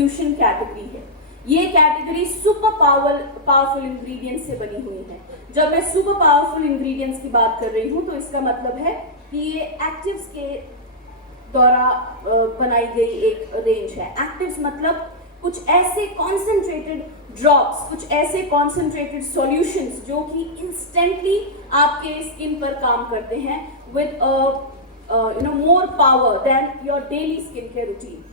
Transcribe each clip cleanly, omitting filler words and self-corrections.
Solution category है। ये category super powerful ingredients से बनी हुई है। जब मैं सुपर पावरफुल इंग्रेडिएंट्स की बात कर रही हूँ तो इसका मतलब है कि ये एक्टिव्स के द्वारा बनाई गई एक रेंज है। एक्टिव्स मतलब कुछ ऐसे कॉन्सेंट्रेटेड ड्रॉप्स, कुछ ऐसे कॉन्सेंट्रेटेड सॉल्यूशंस जो कि इंस्टेंटली आपके स्किन पर काम करते हैं with more power than your daily skin care routine.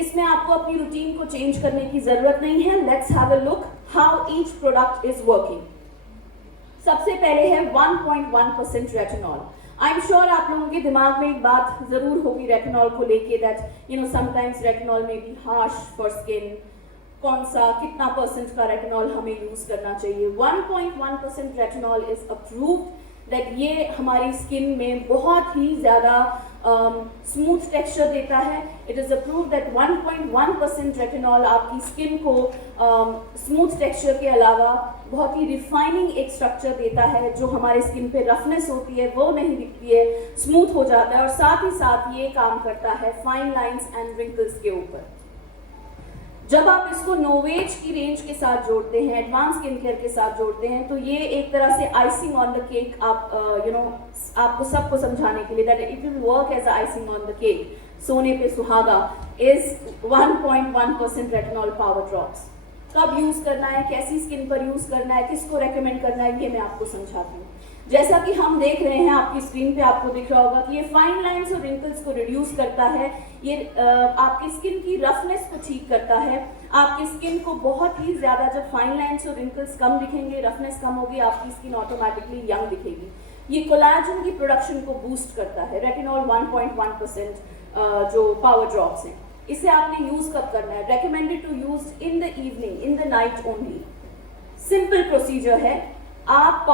इसमें आपको अपनी रूटीन को चेंज करने की जरूरत नहीं है। Let's have a look how each product is working. सबसे पहले है 1.1% रेटिनॉल। आई एम श्योर आप लोगों के दिमाग में एक बात जरूर होगी रेटिनॉल को लेके, दैट समटाइम्स रेटिनॉल में बी हार्श फॉर स्किन। कौन सा कितना परसेंट का रेटिनॉल हमें यूज करना चाहिए? 1.1% रेटिनॉल इज अप्रूव्ड दैट ये हमारी स्किन में बहुत ही ज्यादा स्मूथ टेक्सचर देता है। It is approved that 1.1% retinol आपकी स्किन को स्मूथ टेक्सचर के अलावा बहुत ही रिफाइनिंग एक स्ट्रक्चर देता है। जो हमारे स्किन पे रफनेस होती है वो नहीं दिखती है, स्मूथ हो जाता है। और साथ ही साथ ये काम करता है फाइन लाइंस एंड रिंकल्स के ऊपर। जब आप इसको नोवेज की रेंज के साथ जोड़ते हैं, एडवांस स्किन केयर के साथ जोड़ते हैं, तो ये एक तरह से आइसिंग ऑन द केक आप आपको सबको समझाने के लिए that it will work as icing on the cake, सोने पे सुहागा, इज 1.1% रेटिनॉल पावर ड्रॉप्स। कब यूज करना है, कैसी स्किन पर यूज करना है, किसको रेकमेंड करना है, ये मैं आपको समझाती हूँ। जैसा कि हम देख रहे हैं आपकी स्क्रीन पे, आपको दिख रहा होगा कि ये फाइन लाइंस और रिंकल्स को रिड्यूस करता है। ये आपकी स्किन की रफनेस को ठीक करता है। आपकी स्किन को बहुत ही ज्यादा, जब फाइन लाइंस और रिंकल्स कम दिखेंगे, रफनेस कम होगी, आपकी स्किन ऑटोमेटिकली यंग दिखेगी। ये कोलाजन की प्रोडक्शन को बूस्ट करता है। रेटिनॉल 1.1% जो पावर ड्रॉप्स हैं, इसे आपने यूज कब करना है? Recommended to use in the evening, in the night only. Simple procedure है। आप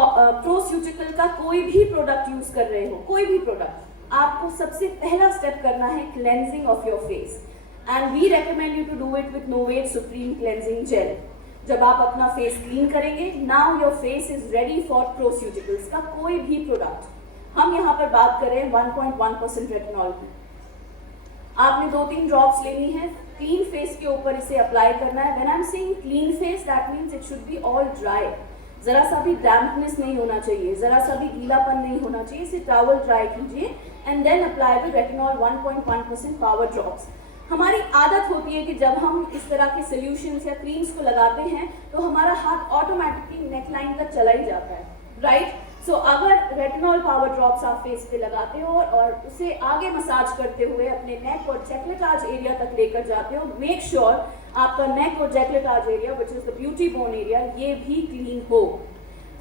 प्रोस्यूटिकल का कोई भी प्रोडक्ट यूज कर रहे हो, कोई भी प्रोडक्ट, आपको सबसे पहला स्टेप करना है cleansing of your face, and we recommend you to do it with Novage supreme cleansing gel. जब आप अपना फेस क्लीन करेंगे, now your face is ready for proceuticals का कोई भी प्रोडक्ट। हम यहाँ पर बात करें 1.1% रेटिनॉल की। आपने 2-3 ड्रॉप्स लेनी है, क्लीन फेस के ऊपर इसे अप्लाई करना है। When I am saying clean face, that means it should be all dry. जरा सा भी डैम्पनेस नहीं होना चाहिए, जरा सा भी गीलापन नहीं होना चाहिए। इसे टॉवल ड्राई कीजिए and then apply the retinol 1.1% power drops. हमारी आदत होती है कि जब हम इस तरह के सोल्यूशंस या क्रीम्स को लगाते हैं तो हमारा हाथ ऑटोमेटिकली नेकलाइन तक चला ही जाता है, राइट? सो अगर रेटिनॉल पावर ड्रॉप्स आप फेस पे लगाते हो और उसे आगे मसाज करते हुए अपने नेक और जैक्लेटाज एरिया तक लेकर जाते हो, मेक श्योर आपका नेक और decolletage area, which is the beauty bone area, ये भी क्लीन हो।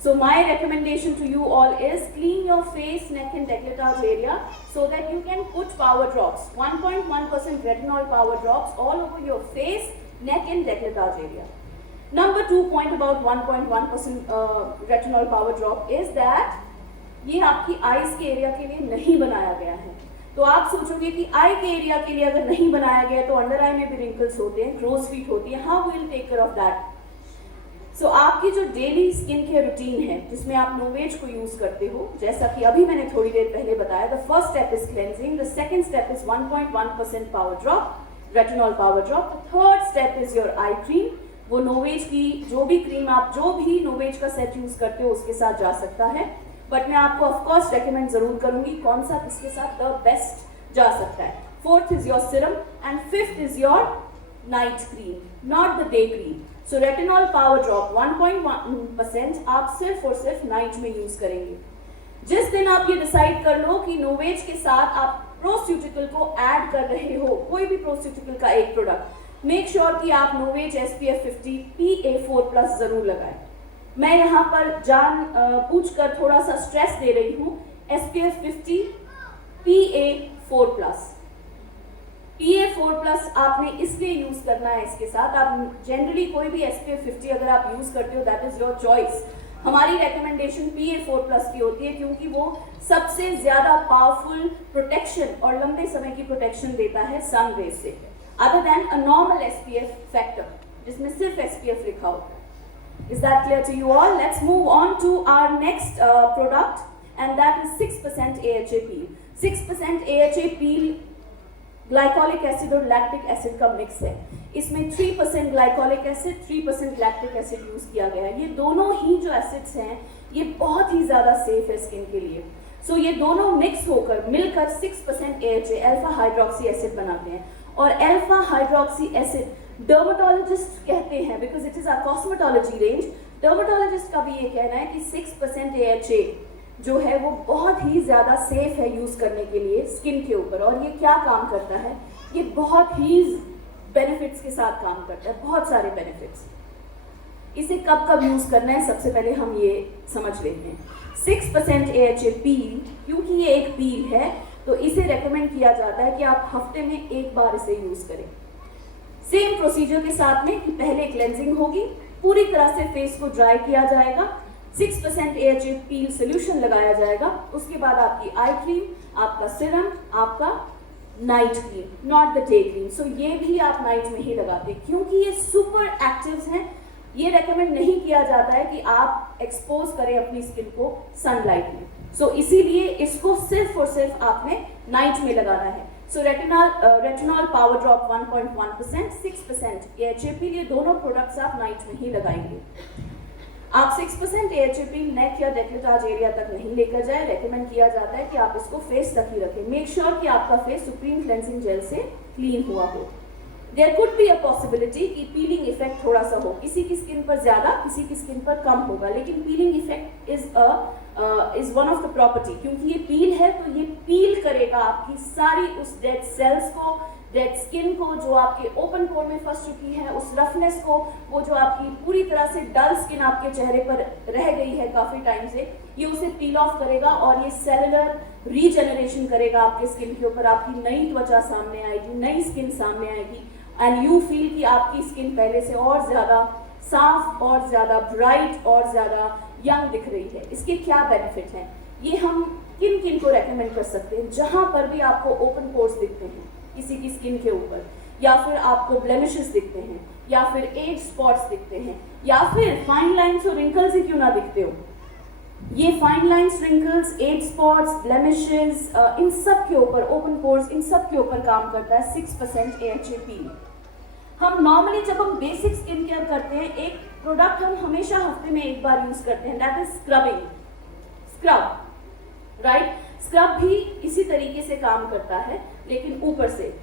So my recommendation to you all is clean your face, neck and decolletage area so that you can put power drops, 1.1% retinol power drops all over your face, neck and decolletage area. Number 2 point about 1.1% retinol power drop is that ये आपकी eyes के area के लिए नहीं बनाया गया है। तो आप सोचोगे कि आई के एरिया के लिए अगर नहीं बनाया गया तो अंडर आई में भी रिंकल्स होते हैं, क्रोज फीट होती है, how will take care of that? So आपकी जो डेली स्किन केयर रूटीन है जिसमें आप नोवेज को यूज करते हो, जैसा कि अभी मैंने थोड़ी देर पहले बताया, the first step is cleansing, the second step is 1.1% power drop, retinol power drop, the third step is your eye cream. वो नोवेज की जो भी क्रीम, आप जो भी नोवेज का सेट यूज करते हो उसके साथ जा सकता है, बट मैं आपको ऑफकोर्स रेकमेंड जरूर करूंगी कौन सा किसके साथ द बेस्ट जा सकता है। Fourth is your serum and fifth is your night cream, not the day cream. So retinol power drop 1.1% आप सिर्फ और सिर्फ नाइट में यूज करेंगे। जिस दिन आप ये डिसाइड कर लो कि नोवेज के साथ आप प्रोस्यूटिकल को ऐड कर रहे हो, कोई भी प्रोस्यूटिकल का एक प्रोडक्ट, मेक श्योर कि आप नोवेज SPF 50 PA4+ जरूर लगाएं। मैं यहाँ पर जान पूछ कर थोड़ा सा स्ट्रेस दे रही हूँ, SPF 50 PA4+। PA4+ आपने इसलिए यूज करना है इसके साथ। आप जनरली कोई भी SPF 50 अगर आप यूज करते हो, दैट इज योर चॉइस। हमारी रेकमेंडेशन PA4+ की होती है क्योंकि वो सबसे ज्यादा पावरफुल प्रोटेक्शन और लंबे समय की प्रोटेक्शन देता है सन रेज से, other than a normal SPF factor जिसमें सिर्फ SPF लिखा होता है। Is that clear to you all? Let's move on to our next product, and that is 6% AHA peel. 6% AHA peel glycolic acid और lactic acid का mix है। इसमें 3% glycolic acid, 3% lactic acid use किया गया है। ये दोनों ही जो एसिड्स हैं ये बहुत ही ज्यादा सेफ है स्किन के लिए। सो ये दोनों मिक्स होकर मिलकर 6% AHA अल्फा हाइड्रोक्सी एसिड बनाते हैं। और अल्फा हाइड्रोक्सी एसिड डर्मेटोलॉजिस्ट कहते हैं, because it is a cosmetology range, dermatologist का भी ये कहना है कि 6% AHA जो है वो बहुत ही ज्यादा सेफ है यूज करने के लिए स्किन के ऊपर। और ये क्या काम करता है, ये बहुत ही बेनिफिट्स के साथ काम करता है, बहुत सारे बेनिफिट्स। इसे कब कब यूज करना है सबसे पहले हम ये समझ लेते हैं। 6% AHA पील, क्योंकि ये एक पील है तो इसे रेकमेंड किया जाता है कि आप हफ्ते में एक बार इसे यूज करें। सेम प्रोसीजर के साथ में कि पहले क्लेंजिंग होगी, पूरी तरह से फेस को ड्राई किया जाएगा, 6% AHA पील सोल्यूशन लगाया जाएगा, उसके बाद आपकी आई क्रीम, आपका सिरम, आपका night cream, not the day cream. So ये भी आप नाइट में ही लगाते हैं क्योंकि ये सुपर एक्टिव्स हैं। ये रेकमेंड नहीं किया जाता है कि आप एक्सपोज करें अपनी स्किन को सनलाइट में। सो इसीलिए इसको सिर्फ और सिर्फ आपने नाइट में लगाना है। सो रेटिनॉल पावर ड्रॉप 1.1%, 6% AHA पील, ये दोनों प्रोडक्ट्स आप नाइट में ही लगाएंगे। आप 6% AHA पील नेक या डेकोल्टाज एरिया तक नहीं लेकर जाए, रेकमेंड किया जाता है कि आप इसको फेस तक ही रखें। मेक श्योर कि आपका फेस सुप्रीम क्लेंजिंग जेल से क्लीन हुआ हो। There could be a possibility कि पीलिंग इफेक्ट थोड़ा सा हो, किसी की स्किन पर ज्यादा, किसी की स्किन पर कम होगा, लेकिन piling effect is one of the property. क्योंकि ये पील है तो ये पील करेगा आपकी सारी उस डेड सेल्स को, डेड स्किन को, जो आपके ओपन पोर में फंस चुकी है, उस रफनेस को, वो जो आपकी पूरी तरह से डल स्किन आपके चेहरे पर रह गई है काफी टाइम से, ये उसे पील ऑफ करेगा और ये सेलुलर रीजेनरेशन करेगा आपके स्किन के ऊपर। आपकी नई त्वचा सामने आएगी, नई स्किन सामने आएगी, एंड यू फील कि आपकी स्किन पहले से और ज्यादा साफ और ज्यादा ब्राइट और ज्यादा यंग दिख रही है। इसके क्या बेनिफिट हैं, ये हम किन किन को रेकमेंड कर सकते हैं। जहां पर भी आपको ओपन पोर्स दिखते हैं किसी की स्किन के ऊपर, या फिर आपको ब्लेमिशेस दिखते हैं, या फिर एज स्पॉट्स दिखते हैं, या फिर फाइन लाइंस और रिंकल्स ही क्यों ना दिखते हो, ये fine lines, wrinkles, age spots, blemishes, इन सब के ऊपर, ओपन पोर्स, इन सब के ऊपर काम करता है 6% AHA पील। हम नॉर्मली जब हम बेसिक स्किन केयर करते हैं, एक प्रोडक्ट हम हमेशा हफ्ते में एक बार यूज करते हैं, that is scrubbing, scrub, right. Scrub भी इसी तरीके से काम करता है, लेकिन ऊपर से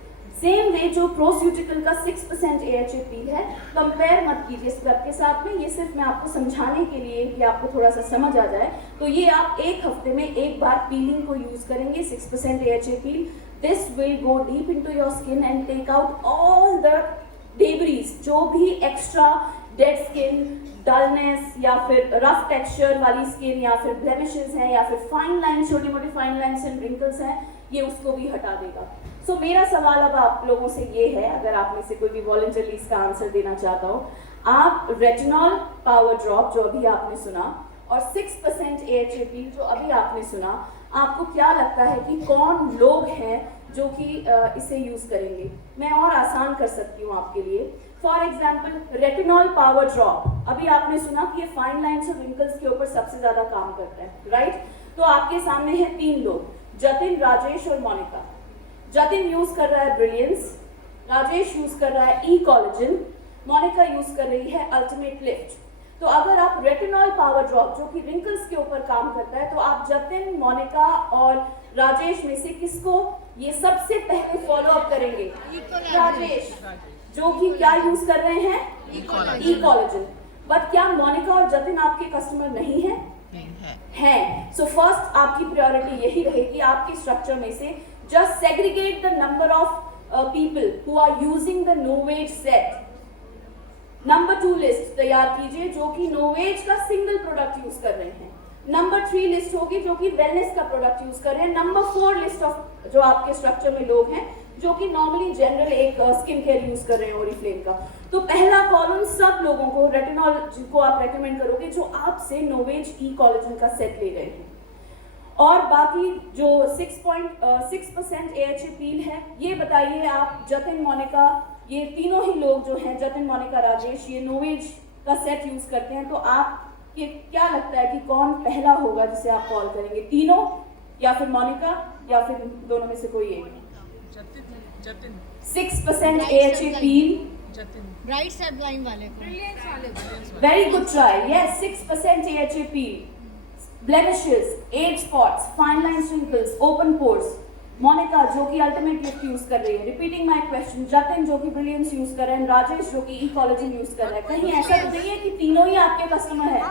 सेम वे जो प्रोस्यूटिकल का 6% AHA पील है, कंपेयर मत कीजिए स्क्रब के साथ में। ये सिर्फ मैं आपको समझाने के लिए कि आपको थोड़ा सा समझ आ जाए, तो ये आप एक हफ्ते में एक बार पीलिंग को यूज करेंगे, 6% AHA पील। This will go deep into your skin and take out all the debris, जो भी एक्स्ट्रा डेड स्किन, डलनेस, या फिर रफ टेक्सचर वाली स्किन, या फिर ब्लेमिशेस हैं, या फिर फाइन लाइंस, छोटी मोटी फाइन लाइंस एंड रिंकल्स हैं, ये उसको भी हटा देगा। सो मेरा सवाल अब आप लोगों से ये है, अगर आप में से कोई भी वॉलंटरली इसका आंसर देना चाहता हो, आप रेटिनॉल पावर ड्रॉप जो अभी आपने सुना और 6% AHA पील जो अभी आपने सुना, आपको क्या लगता है कि कौन लोग हैं जो कि इसे यूज करेंगे? मैं और आसान कर सकती हूँ आपके लिए। For example retinol power drop, अभी आपने सुना कि ये फाइन लाइंस और रिंकल्स के ऊपर सबसे ज्यादा काम करता है, राइट। तो आपके सामने है 3 लोग, जतिन, राजेश और मोनिका। जतिन यूज कर रहा है ब्रिलियंस, राजेश यूज कर रहा है ई कोलेजन, मोनिका यूज कर रही है अल्टीमेट लिफ्ट। तो अगर आप रेटिनॉल पावर ड्रॉप जो कि रिंकल्स के ऊपर काम करता है, तो आप जतिन, मोनिका और राजेश में से किसको ये सबसे पहले फॉलो अप करेंगे? राजेश, जो कि क्या यूज कर रहे हैं? ई कोलेजन। बट क्या मोनिका और जतिन आपके कस्टमर नहीं है? हैं। सो फर्स्ट आपकी प्रायोरिटी यही रहेगी आपके स्ट्रक्चर में से just segregate the number of people who are using the Novage set. Number 2 list तैयार कीजिए जो कि नोवेज का सिंगल प्रोडक्ट यूज कर रहे हैं। नंबर 3 लिस्ट होगी जो कि वेलनेस का प्रोडक्ट यूज कर रहे हैं। नंबर 4 लिस्ट ऑफ जो आपके स्ट्रक्चर में लोग हैं जो कि नॉर्मली जनरल एक स्किन केयर यूज कर रहे हैं ओरिफ्लेम का। तो पहला कॉलम सब लोगों को रेटिनॉल को आप रेकमेंड करोगे जो आपसे नोवेज ई कोलेजन का सेट ले रहे हैं। और बाकी जो 6% AHA पील है, ये बताइए आप जतिन, मोनिका, ये तीनों ही लोग जो हैं, जतिन, मोनिका, राजेश, ये नोवेज का सेट यूज करते हैं। तो आप ये क्या लगता है कि कौन पहला होगा जिसे आप कॉल करेंगे? तीनों, या फिर मोनिका, या फिर दोनों में से कोई एक? 6% AHA पील ब्राइट सब लाइन वाले को Very good try. Yes, 6% AHA peel. Blemishes, 8 spots, fine lines, wrinkles, open pores. Monika जो कि अल्टीमेट लिफ्ट यूज कर रही है. रिपीटिंग माय क्वेश्चन, जतिन जो कि ब्रिलियंस यूज कर रहे हैं, राजेश जो कि ई कोलेजन यूज कर रहा है. कहीं ऐसा तो नहीं है कि तीनों ही आपके कस्टमर है?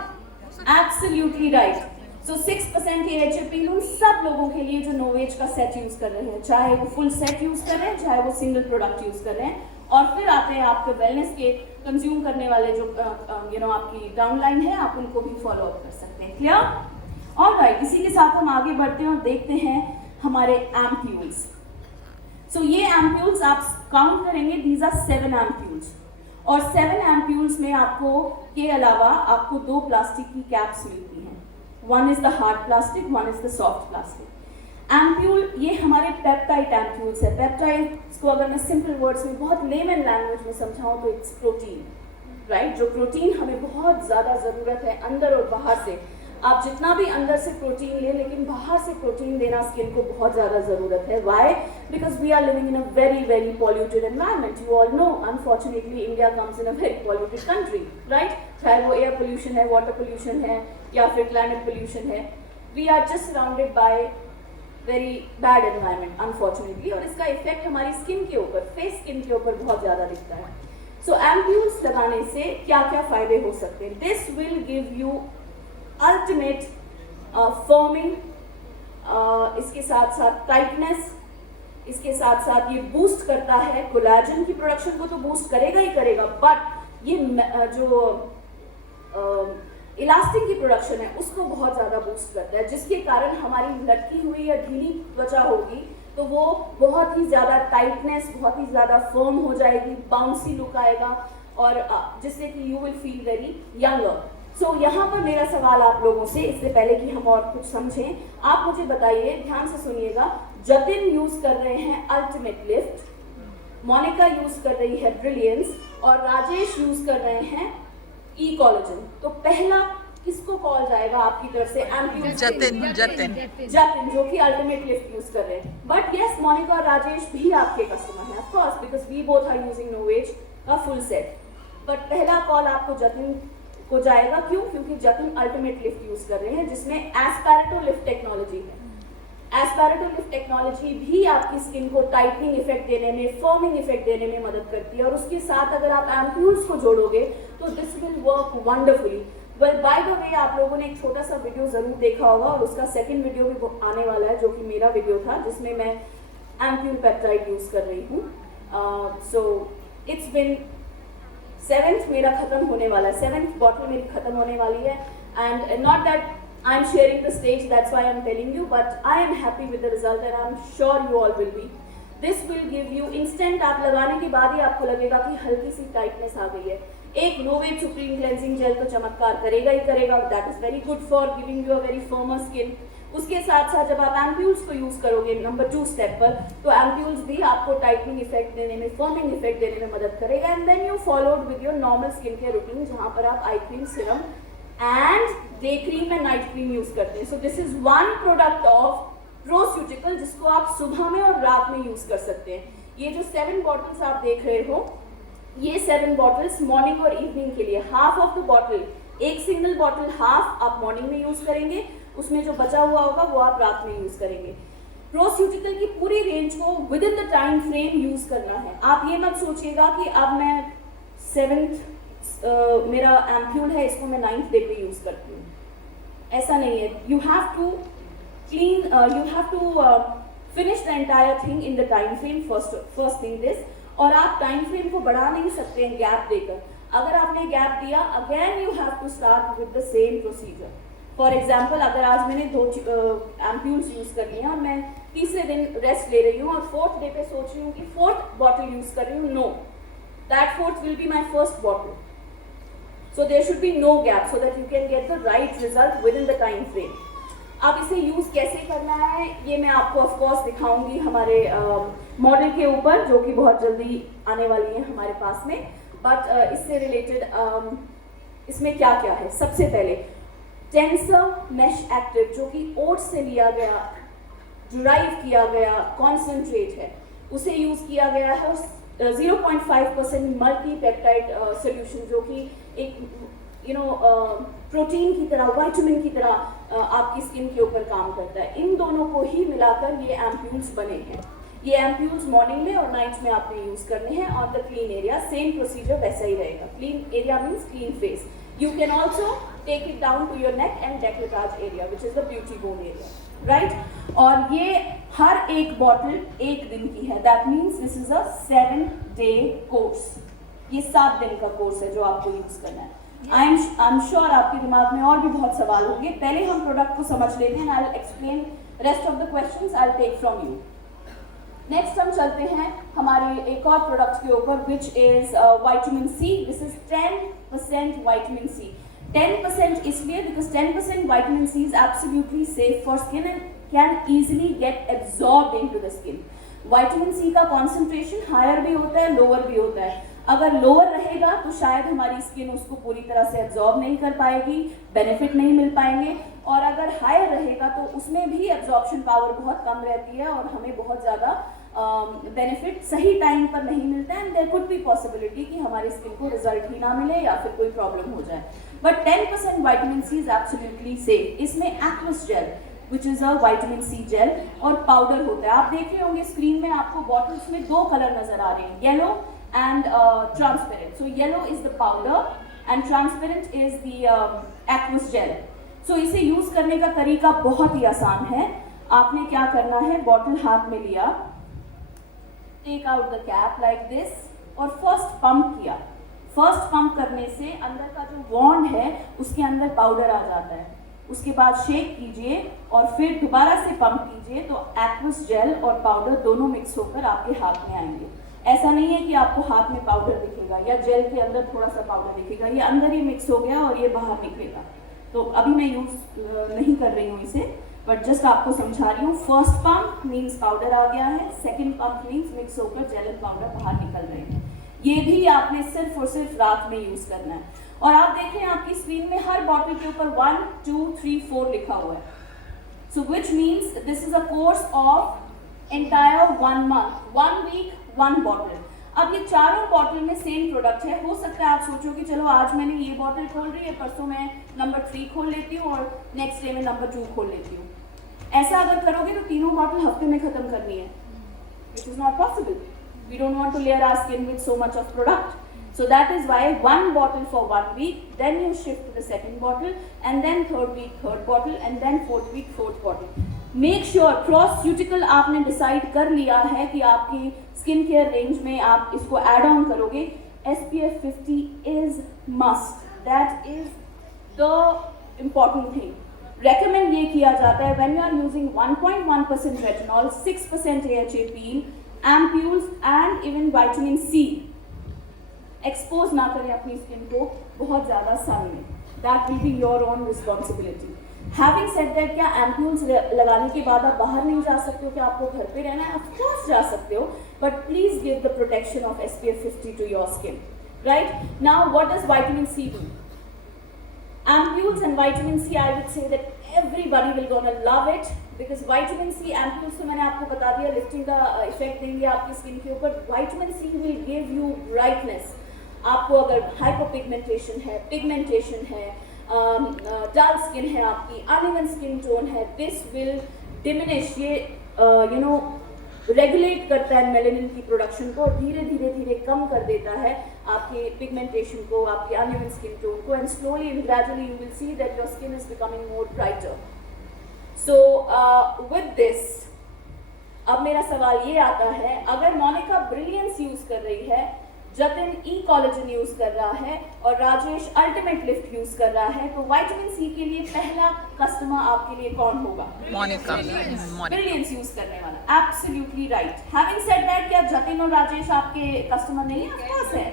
Absolutely right. So 6% AHA peel उन सब लोगों के लिए जो नोवेज का सेट यूज कर रहे हैं, चाहे वो फुल सेट यूज कर रहे हैं, चाहे वो सिंगल प्रोडक्ट यूज कर रहे हैं. और फिर आते हैं आपके वेलनेस के कंज्यूम करने वाले जो आपकी डाउनलाइन है, आप उनको भी फॉलो अप कर सकते हैं. क्लियर? ऑलराइट, इसी के साथ हम आगे बढ़ते हैं और देखते हैं हमारे एम्प्यूल्स. सो ये एम्प्यूल्स आप काउंट करेंगे, दीज आर 7 एम्प्यूल्स. और 7 एम्प्यूल्स में आपको के अलावा आपको 2 प्लास्टिक की कैप्स मिलती हैं. One is the hard plastic, one is the soft plastic. Ampoule ये हमारे पेप्टाइड एम्प्यूल्स है. पेप्टाइड को अगर मैं सिंपल वर्ड्स में बहुत लेमन लैंग्वेज में समझाऊं तो इट्स प्रोटीन, राइट? जो प्रोटीन हमें बहुत ज़्यादा ज़रूरत है अंदर और बाहर से. आप जितना भी अंदर से प्रोटीन लें, लेकिन बाहर से प्रोटीन देना स्किन को बहुत ज़्यादा ज़रूरत है. Why? Because we are living in a very very polluted environment. You all know unfortunately India comes in a very polluted country, right? चाहे वो एयर पोल्यूशन है, वाटर पोल्यूशन है, या फिर क्लाइमेट पोल्यूशन है. We are just surrounded by very bad environment unfortunately. और इसका effect हमारी स्किन के ऊपर, फेस स्किन के ऊपर बहुत ज़्यादा दिखता है. सो एम्प्यूल्स लगाने से क्या क्या फ़ायदे हो सकते हैं? This will give you ultimate forming, इसके साथ साथ टाइटनेस, इसके साथ साथ ये बूस्ट करता है कोलाजन की प्रोडक्शन को, तो बूस्ट करेगा ही करेगा. बट ये जो इलास्टिन की प्रोडक्शन है उसको बहुत ज़्यादा बूस्ट करता है, जिसके कारण हमारी लटकी हुई या ढीली त्वचा होगी तो वो बहुत ही ज़्यादा टाइटनेस, बहुत ही ज़्यादा फर्म हो जाएगी, बाउंसी लुक आएगा, और जिससे कि you will feel very younger. So यहाँ पर मेरा सवाल आप लोगों से, इससे पहले कि हम और कुछ समझें, आप मुझे बताइए, ध्यान से सुनिएगा. जतिन यूज कर रहे हैं अल्टीमेट लिफ्ट, मोनिका यूज कर रही है ब्रिलियंस, और राजेश यूज कर रहे हैं ई कोलेजन. तो पहला किसको कॉल जाएगा आपकी तरफ से? जतिन जो कि अल्टीमेट लिफ्ट यूज कर रहे हैं. बट यस, मोनिका और राजेश भी आपके कस्टमर हैं of course, because we both are using Novage का फुल सेट. बट पहला कॉल आपको जतिन को जाएगा. क्यों? क्योंकि जतिन अल्टीमेट लिफ्ट यूज कर रहे हैं, जिसमें एस्पैरेटो लिफ्ट टेक्नोलॉजी है. एस्पैरेटो लिफ्ट टेक्नोलॉजी भी आपकी स्किन को टाइटनिंग इफेक्ट देने में, फर्मिंग इफेक्ट देने में मदद करती है. और उसके साथ अगर आप एम्प्यूल्स को जोड़ोगे तो this will work wonderfully. Well, bye the वे, आप लोगों ने एक छोटा सा वीडियो जरूर देखा होगा, और उसका सेकंड वीडियो भी आने वाला है, जो कि मेरा वीडियो था, जिसमें मैं एम्प्यूल पेप्टाइड यूज कर रही हूँ. सो इट्स बिन 7th मेरा खत्म होने वाला है, 7th बॉटल मेरी खत्म होने वाली है. And not that I am sharing the stage, that's why I am telling you, but I am happy with the result and I am sure you all will be. This will give you instant, आप लगाने के बाद ही आपको लगेगा कि हल्की सी tightness आ गई है. एक नोवेज सुप्रीम क्लेंजिंग जेल तो चमत्कार करेगा ही करेगा. That is very good for giving you a very firmer skin. उसके साथ साथ जब आप एम्प्यूल्स को यूज करोगे नंबर 2 स्टेप पर, तो एम्प्यूल्स भी आपको टाइटनिंग इफेक्ट देने में, फर्मिंग इफेक्ट देने में मदद करेगा. And then you followed with your normal skin care routine, जहां पर आप eye cream, serum and day cream and night cream use करते हैं. So this is one product of proceutical, जिसको आप सुबह में और रात में यूज कर सकते हैं. ये जो 7 बॉटल्स आप देख रहे हो, ये 7 बॉटल्स मॉर्निंग और इवनिंग के लिए. हाफ ऑफ द बॉटल, एक सिंगल बॉटल हाफ आप मॉर्निंग में यूज करेंगे, उसमें जो बचा हुआ होगा वो आप रात में यूज करेंगे. प्रोस्यूटिकल की पूरी रेंज को with in the time frame use करना है. आप ये मत सोचिएगा कि अब मैं 7th मेरा एम्प्यूल है, इसको मैं 9th डे पे यूज करती हूँ. ऐसा नहीं है. You have to clean, you have to finish the entire thing in the time frame. First thing this. और आप टाइम फ्रेम को बढ़ा नहीं सकते हैं गैप देकर. अगर आपने गैप दिया, again you have to start with the same procedure. For example, अगर आज मैंने 2 एम्प्यूल्स यूज कर लिए हैं और मैं तीसरे दिन रेस्ट ले रही हूँ और 4th डे पे सोच रही हूँ कि 4th बॉटल यूज कर रही हूँ, no, that 4th will be my first bottle. So there should be no gap so that you can get the right result within the time frame. अब इसे यूज कैसे करना है ये मैं आपको ऑफ कोर्स दिखाऊंगी हमारे मॉडल के ऊपर, जो कि बहुत जल्दी आने वाली है हमारे पास में. बट इससे रिलेटेड इसमें क्या क्या है? सबसे पहले टेंसर मैश एक्टिव, जो कि ओट्स से लिया गया, डिराइव किया गया कॉन्सेंट्रेट है, उसे यूज किया गया है. 0.5% मल्टी पेप्टाइड सोल्यूशन, जो कि एक प्रोटीन की तरह, विटामिन की तरह आपकी स्किन के ऊपर काम करता है। इन दोनों को ही मिलाकर ये एम्प्यूल्स बने हैं। ये एम्प्यूल्स मॉर्निंग में और नाइट में आपने यूज करने हैं on the clean area. Same procedure वैसा ही रहेगा। Clean area means clean face. You can also take it down to your neck and decolletage area which is the beauty bone area, right. और ये हर एक bottle 1 दिन की है। That means this is a 7-day course. ये 7 दिन का कोर्स है जो आपको यूज करना है। आई एम श्योर आपके दिमाग में और भी बहुत सवाल होंगे। पहले हम प्रोडक्ट को समझ लेते हैं। I will explain rest of the questions I will take from you. Next हम चलते हैं हमारे एक और प्रोडक्ट के ऊपर which is vitamin C. This is 10% vitamin C. 10% इसलिए because 10% vitamin C is absolutely safe for skin and can easily get absorbed into the skin. Vitamin C का कॉन्सेंट्रेशन हायर भी होता है, लोअर भी होता है। अगर लोअर रहेगा तो शायद हमारी स्किन उसको पूरी तरह से एब्जॉर्ब नहीं कर पाएगी, बेनिफिट नहीं मिल पाएंगे। और अगर हायर रहेगा तो उसमें भी एब्जॉर्प्शन पावर बहुत कम रहती है और हमें बहुत ज़्यादा बेनिफिट सही टाइम पर नहीं मिलता है। And there could be possibility कि हमारी स्किन को रिजल्ट ही ना मिले या फिर कोई प्रॉब्लम हो जाए। But 10% vitamin C is absolutely safe. इसमें aqueous gel which is a vitamin C gel और पाउडर होता है। आप देख रहे होंगे स्क्रीन में आपको बॉटल्स में 2 कलर नजर आ रहे हैं, yellow and transparent. So yellow is the powder and transparent is the aqueous gel. So इसे यूज करने का तरीका बहुत ही आसान है। आपने क्या करना है, बॉटल हाथ में लिया, take out the cap like this और फर्स्ट पंप किया। फर्स्ट पंप करने से अंदर का जो वॉन्ड है उसके अंदर पाउडर आ जाता है। उसके बाद शेक कीजिए और फिर दोबारा से पंप कीजिए तो एक्वस जेल और पाउडर दोनों मिक्स होकर आपके हाथ में आएंगे। ऐसा नहीं है कि आपको हाथ में पाउडर दिखेगा या जेल के अंदर थोड़ा सा पाउडर दिखेगा, ये अंदर ही मिक्स हो गया और ये बाहर निकलेगा। तो अभी मैं यूज नहीं कर रही हूँ इसे, बट जस्ट आपको समझा रही हूँ। फर्स्ट पंप मीन्स पाउडर आ गया है, सेकंड पंप मीन्स मिक्स होकर जेल एंड पाउडर बाहर निकल रहे हैं। ये भी आपने सिर्फ और सिर्फ रात में यूज करना है। और आप देखें आपकी स्क्रीन में हर बॉटल के ऊपर 1, 2, 3, 4 लिखा हुआ है। So which means this is a course of entire 1 month, 1 week 1 bottle. अब ये चारों बॉटल में सेम प्रोडक्ट है। हो सकता है आप सोचो कि चलो आज मैंने ये बॉटल खोल रही है, परसों मैं नंबर 3 खोल लेती हूँ और नेक्स्ट डे में नंबर 2 खोल लेती हूँ। ऐसा अगर करोगे तो तीनों बॉटल हफ्ते में खत्म करनी है, which is not possible. We don't want to layer our skin with so much of product. So that is why 1 bottle for 1 week, then you shift to the second bottle, and then 3rd week 3rd bottle, and then 4th week 4th bottle. Make sure क्रॉस-स्यूटिकल आपने decide कर लिया है कि आपकी skin care range में आप इसको add on करोगे। SPF 50 is must. That is the important thing. Recommend ये किया जाता है when you are using 1.1% retinol, 6% AHA peel, ampules and even vitamin C. Expose ना करें अपनी स्किन को बहुत ज़्यादा सन में। That will be your own responsibility. Having said that, क्या एम्प्यूल्स लगाने के बाद आप बाहर नहीं जा सकते हो? क्या आपको घर पे रहना है? ऑफ कोर्स जा सकते हो, but please give the protection of SPF 50 to your skin, right. Now what does vitamin C do? Ampules and vitamin C, I would say that everybody will gonna love it because vitamin C ampules तो मैंने आपको बता दिया lifting का effect देंगे आपकी skin के ऊपर। vitamin C will give you brightness. आपको अगर हाइपोपिगमेंटेशन है, पिगमेंटेशन है, डार्क स्किन है, आपकी अनइवन स्किन टोन है, दिस विल डिमिनिश। ये रेगुलेट करता है मेलेनिन की प्रोडक्शन को और धीरे धीरे धीरे कम कर देता है आपके पिगमेंटेशन को, आपकी अनइवन स्किन टोन को, and slowly and gradually you will see that your skin is becoming more brighter. So with this अब मेरा सवाल ये आता है, अगर मोनिका ब्रिलियंस यूज कर रही है, जतिन ई कोलेजन यूज कर रहा है और राजेश अल्टीमेट लिफ्ट यूज कर रहा है, तो विटामिन सी के लिए पहला कस्टमर आपके लिए कौन होगा? मोनिका। ब्रिलियंस यूज करने वाला। Absolutely right. Having said that, क्या जतिन और राजेश आपके कस्टमर नहीं है? ऑफ कोर्स है।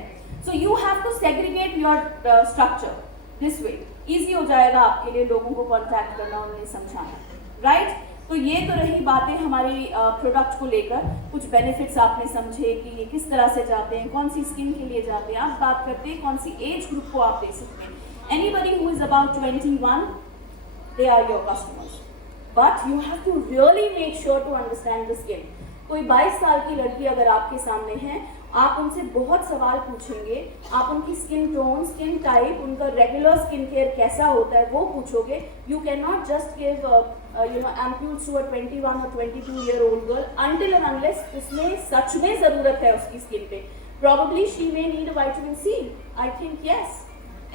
So you have to segregate your structure this way. Easy हो जाएगा आपके लिए लोगों को कॉन्टैक्ट करना, उन्हें समझाना, राइट। तो ये तो रही बातें हमारी प्रोडक्ट को लेकर। कुछ बेनिफिट्स आपने समझे कि ये किस तरह से जाते हैं, कौन सी स्किन के लिए जाते हैं। आप बात करते हैं कौन सी एज ग्रुप को आप दे सकते हैं। Anybody who is about 21, they are your customers, but you have to really make sure to understand the skin. कोई 22 साल की लड़की अगर आपके सामने है, आप उनसे बहुत सवाल पूछेंगे, आप उनकी स्किन टोन, स्किन टाइप, उनका रेगुलर स्किन केयर कैसा होता है वो पूछोगे. You can not just give ampoules to a 21 or 22-year-old girl until and unless उसमें सच में ज़रूरत है उसकी स्किन पे. Probably she may need a vitamin C. I think yes.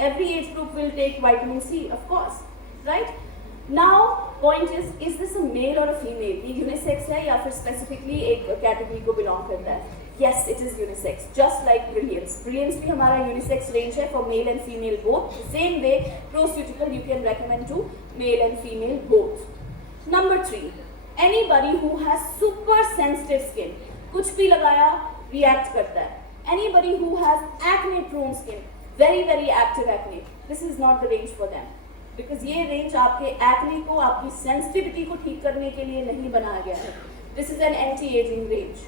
Every age group will take vitamin C, of course, right? Now, point is this a male or a female? ये unisex है या फिर specifically एक category को belong करता है? Yes, it is unisex. Just like Brilliance. Brilliance भी हमारा unisex range है for male and female both. The same way, Proceutical you can recommend to male and female both. Number 3, anybody who has super sensitive skin, कुछ भी लगाया react करता है. Anybody who has acne prone skin, very very active acne, this is not the range for them, because ये range आपके acne को, आपकी sensitivity को ठीक करने के लिए नहीं बनाया गया है. This is an anti-aging range.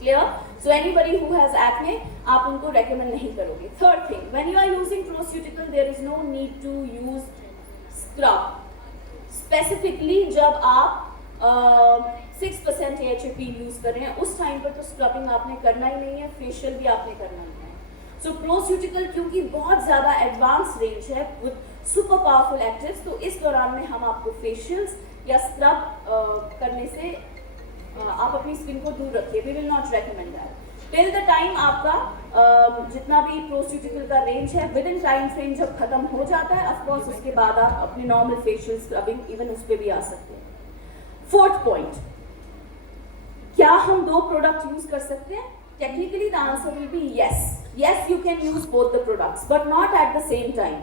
Clear? So anybody who has acne, आप उनको recommend नहीं करोगे. Third thing, when you are using Proceutical, there is no need to use scrub. Specifically जब आप 6% AHA peel यूज कर रहे हैं, उस टाइम पर तो स्क्रबिंग आपने करना ही नहीं है, फेशियल भी आपने करना नहीं है. सो Proceutical क्योंकि बहुत ज़्यादा एडवांस रेंज है विद सुपर पावरफुल एक्टिव्स, तो इस दौरान में हम आपको फेशियल्स या स्क्रब करने से आप अपनी स्किन को दूर रखिए. We will not recommend that till the time आपका जितना भी Proceutical का रेंज है विद इन टाइम फ्रेम जब खत्म हो जाता है, ऑफकोर्स उसके बाद आप अपने नॉर्मल फेशियल स्क्रबिंग इवन उस पर भी आ सकते हैं. फोर्थ पॉइंट, क्या हम 2 प्रोडक्ट यूज कर सकते हैं? Technically the answer will be yes. Yes, you can use both the products but not at the same time.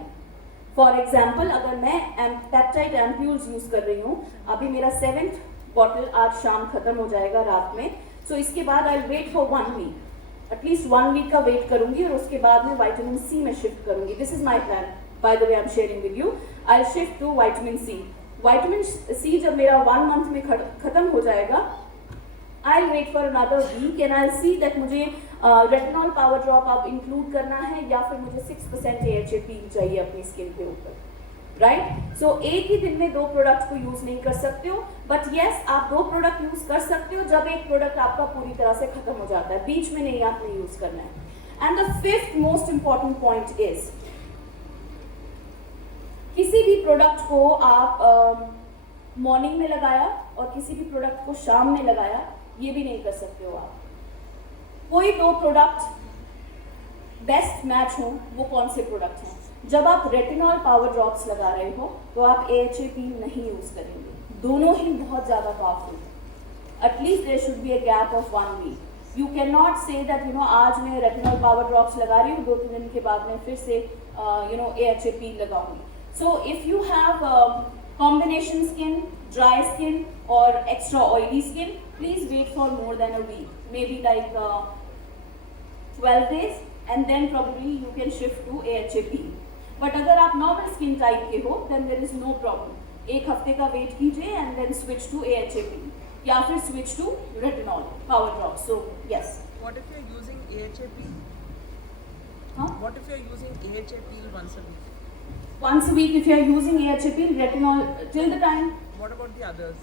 For example, अगर मैं पेप्टाइड एम्प्यूल्स यूज कर रही हूँ, अभी मेरा 7th बॉटल आज शाम खत्म हो जाएगा रात में, सो इसके बाद I wait for 1 week, at least 1 week का वेट करूंगी और उसके बाद में विटामिन सी में शिफ्ट करूंगी. This is my plan, by the way I am sharing with you. I shift to vitamin C. Vitamin C जब मेरा 1 मंथ में खत्म हो जाएगा, I'll wait for another week and I'll see that मुझे retinol power drop आप include करना है या फिर मुझे 6% AHA पील चाहिए अपनी स्किन के ऊपर, राइट? सो एक ही दिन में 2 प्रोडक्ट को यूज नहीं कर सकते हो, बट यस आप 2 प्रोडक्ट यूज कर सकते हो जब एक प्रोडक्ट आपका पूरी तरह से खत्म हो जाता है, बीच में नहीं आपने यूज करना है. And the 5th most important point is, किसी भी प्रोडक्ट को आप मॉर्निंग में लगाया और किसी भी प्रोडक्ट को शाम में लगाया, ये भी नहीं कर सकते हो आप. कोई 2 प्रोडक्ट बेस्ट मैच हो, वो कौन से प्रोडक्ट हैं? जब आप रेटिनॉल पावर ड्रॉप्स लगा रहे हो तो आप AHA पील नहीं यूज करेंगे, दोनों ही बहुत ज़्यादा पावरफुल है. At least there should be a gap of 1 week. You can not say that आज मैं रेटिनॉल पावर ड्रॉप्स लगा रही हूँ, 2-3 दिन के बाद मैं फिर से AHA पील लगाऊंगी. So if you have combination skin, dry skin or extra oily skin, please wait for more than a week, maybe like 12 days, and then probably you can shift to AHA peel. But अगर आप normal skin type के हो, then there is no problem. एक हफ्ते का wait कीजिए and then switch to AHA peel या फिर switch to retinol power drop. So yes. What if you're using AHA peel? Huh? What if you're using AHA peel once a week? Once a week if you are using AHA peel, retinol till the time. What about the others?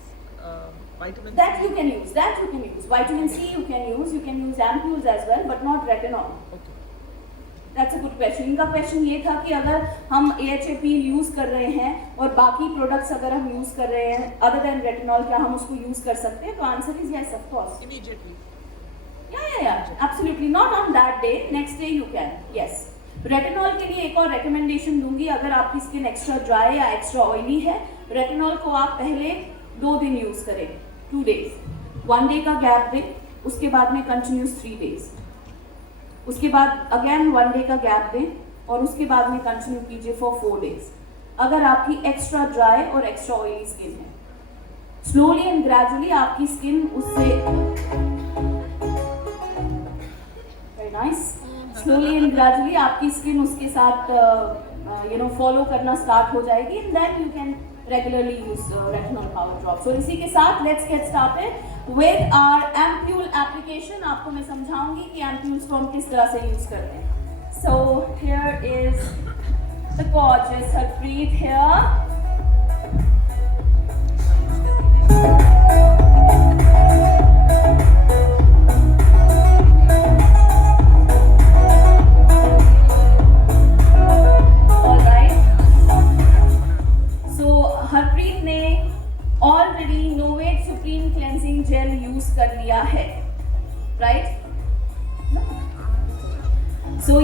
Vitamin That C? you can use. That you can use. Vitamin C you can use. You can use ampules as well, but not retinol. Okay. That's a good question. इनका question ये था कि अगर हम AHA peel use कर रहे हैं और बाकी प्रोडक्ट्स अगर हम यूज कर रहे हैं other than retinol, क्या हम उसको यूज कर सकते हैं? तो answer is yes, of course. Immediately. Yeah. Absolutely. Not on that day. Next day you can. Yes. Retinol के लिए एक और रिकमेंडेशन दूंगी, अगर आपकी स्किन एक्स्ट्रा ड्राई या एक्स्ट्रा ऑयली है, रेटिनॉल को आप पहले 2 दिन यूज करें, 2 days, 1 day का गैप दें, उसके बाद में कंटिन्यूस 3 days, उसके बाद अगेन 1 day का गैप दें और उसके बाद में कंटिन्यू कीजिए फॉर 4 days. अगर आपकी एक्स्ट्रा ड्राई और एक्स्ट्रा ऑयली स्किन है, स्लोली एंड ग्रेजुअली आपकी स्किन उससे very nice, slowly and gradually आपकी स्किन उसके साथ फॉलो करना स्टार्ट हो जाएगी, and then you can regularly use retinol power drop. So इसी के साथ let's get started with our ampoule application. आपको मैं समझाऊंगी कि एम्प्यूल्स को हम किस तरह से यूज करते हैं. So here is the gorgeous Harpreet here.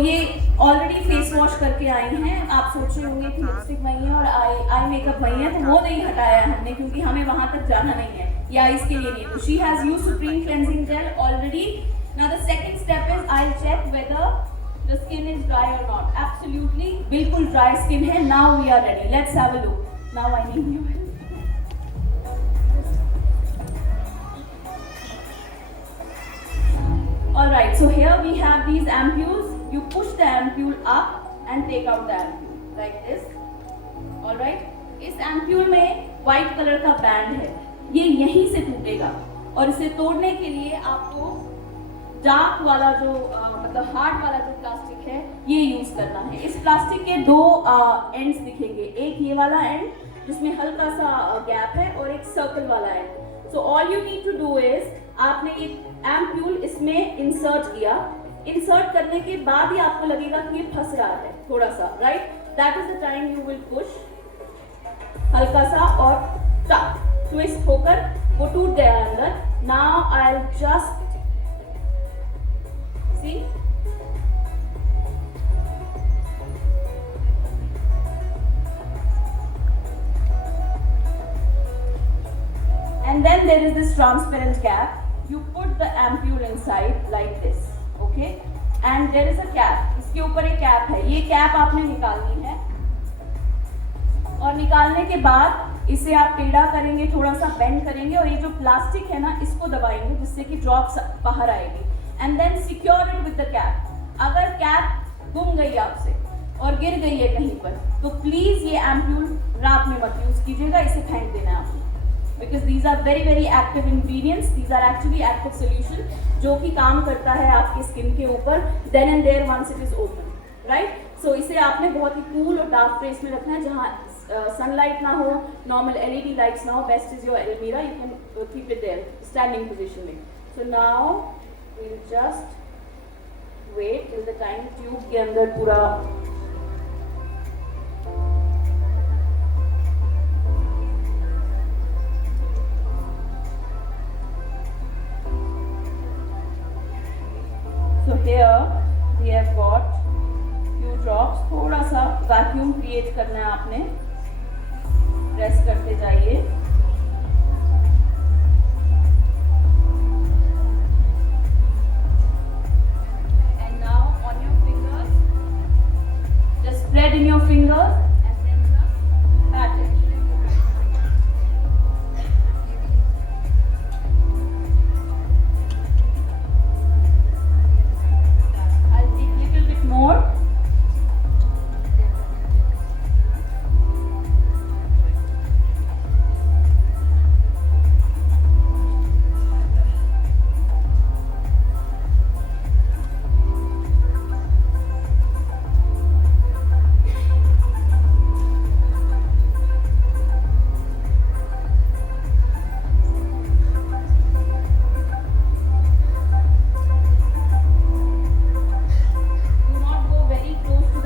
ये ऑलरेडी फेस वॉश करके आई हैं। आप सोच रहे होंगे कि लिपस्टिक वही है और आई मेकअप वही है, तो वो नहीं हटाया हमने क्योंकि हमें वहां तक जाना नहीं है, ये आईज के लिए नहीं। तो she has used supreme cleansing gel already. Now the second step is I check whether the skin is dry और नॉट। एब्सोल्युटली बिल्कुल ड्राई स्किन है। Now we are ready, let's have a look. Now I need you. Alright, so here we have these ampules. You push the ampule up and take out the ampule like this. Alright, इस ampule में white color का band है, ये यहीं से टूटेगा और इसे तोड़ने के लिए आपको डार्क वाला जो मतलब हार्ड वाला जो प्लास्टिक है ये यूज करना है। इस प्लास्टिक के दो एंड्स दिखेंगे, एक ये वाला एंड जिसमें हल्का सा गैप है और एक सर्कल वाला end. So all you need to do is आपने ये एम्प्यूल इसमें इंसर्ट किया। इंसर्ट करने के बाद ही आपको लगेगा कि ये फंस रहा है थोड़ा सा, right? That is the time you will push हल्का सा और टक ट्विस्ट होकर वो टूट गया अंदर। Now I will just see and then there is this transparent cap. You put the ampule inside like this, okay? And there is a cap. इसके ऊपर एक कैप है, ये कैप आपने निकालनी है और निकालने के बाद इसे आप टेढ़ा करेंगे, थोड़ा सा बेंड करेंगे और ये जो प्लास्टिक है ना इसको दबाएंगे जिससे कि ड्रॉप्स बाहर आएगी। And then secure it with the cap. अगर कैप गुम गई आपसे और गिर गई है कहीं पर तो प्लीज ये एम्प्यूल रात में मत यूज कीजिएगा, इसे फेंक देना है आपको। Because these are very very active ingredients, these are actually active solution जो कि काम करता है आपकी स्किन के ऊपर then and there once it is open, right? So इसे आपने बहुत ही कूल और डार्क प्लेस में रखना है जहाँ सनलाइट ना हो, नॉर्मल LED लाइट्स ना हो। Best is your almirah, you can keep it there standing position में। So now we will just wait till the time tube के अंदर पूरा So here we have got few drops, थोड़ा सा वैक्यूम क्रिएट करना है आपने, प्रेस करते जाइए। And now on your fingers, just spread in your fingers and then just pat it. More.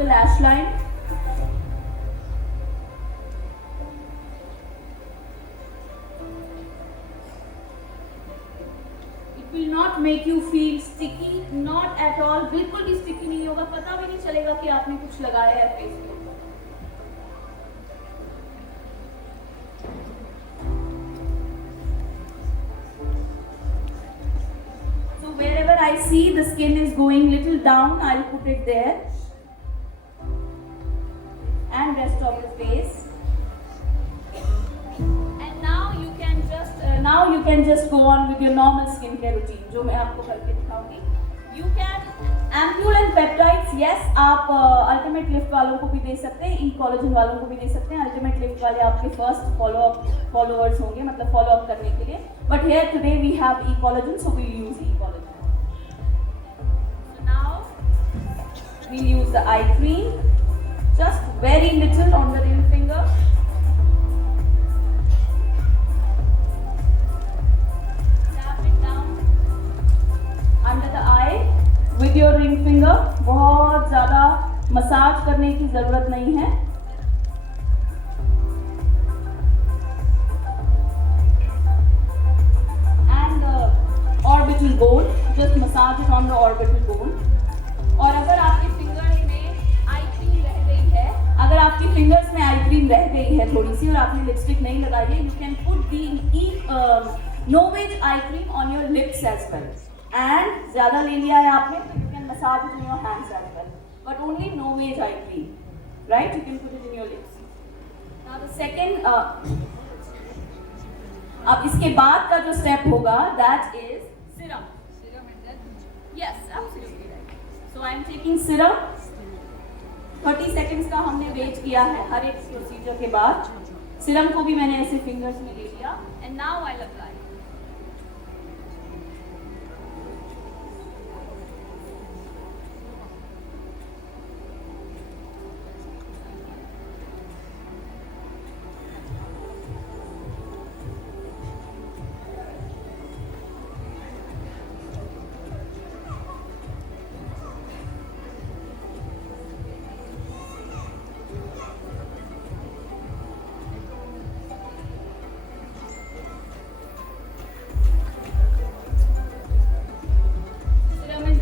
Lash line. It will not make you feel sticky, not at all. बिल्कुल भी sticky नहीं होगा, पता भी नहीं चलेगा कि आपने कुछ लगाया है फेस पे। So wherever I see the skin is going little down, I'll put it there. And rest of the face. And now you can just go on with your normal skincare routine जो मैं आपको करके दिखाऊंगी. You can ampule and peptides, yes, आप ultimate lift वालों को भी दे सकते हैं, ई-कोलेजन वालों को भी दे सकते हैं। अल्टीमेट लिफ्ट वाले आपके फर्स्ट फॉलोअर्स होंगे, मतलब फॉलो अप करने के लिए। But here today we have e collagen, so we use e collagen. So now we use the eye cream. Just very little on the ring finger. Tap it down under the eye with your ring finger. बहुत ज़्यादा massage करने की ज़रूरत नहीं है। And the orbital bone, just massage it on the orbital bone. और अगर आपके थोड़ी सी और आपने लिपस्टिक नहीं लगाई है, you can put the Novage eye cream on your lips as well, and ज़्यादा ले लिया है आपने तो you can massage it in your hands as well, but only Novage eye cream, right, you can put it in your lips. Now the second, अब इसके बाद का जो स्टेप होगा that is serum. Yes, absolutely right. So I am taking serum. 30 seconds का हमने wait किया है हर एक प्रोसीजर के बाद. सीरम को भी मैंने ऐसे फिंगर्स में ले लिया and now I'll apply.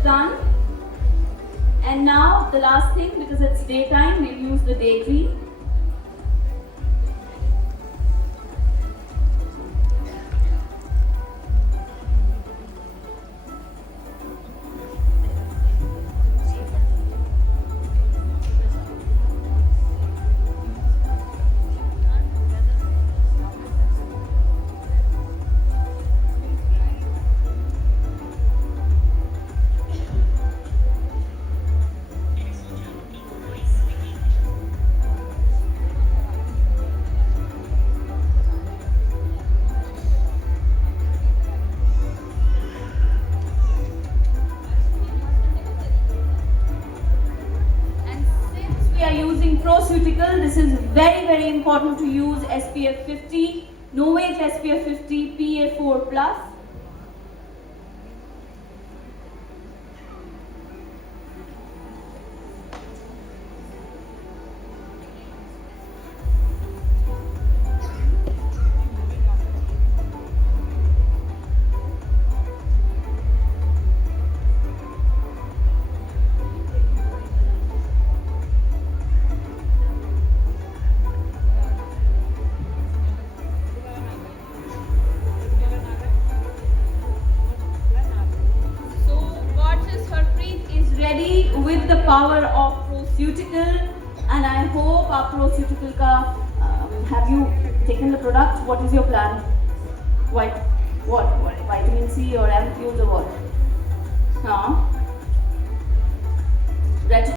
Done. And now the last thing, because it's daytime, we'll use the day cream. Pro-Ceutical, this is very important to use. SPF 50, Novage SPF 50, PA4 plus. With the power of Pro-Ceutical, and I hope our Pro-Ceutical ka, have you taken the product? What is your plan? What? Vitamin C or ampoules or what? Huh?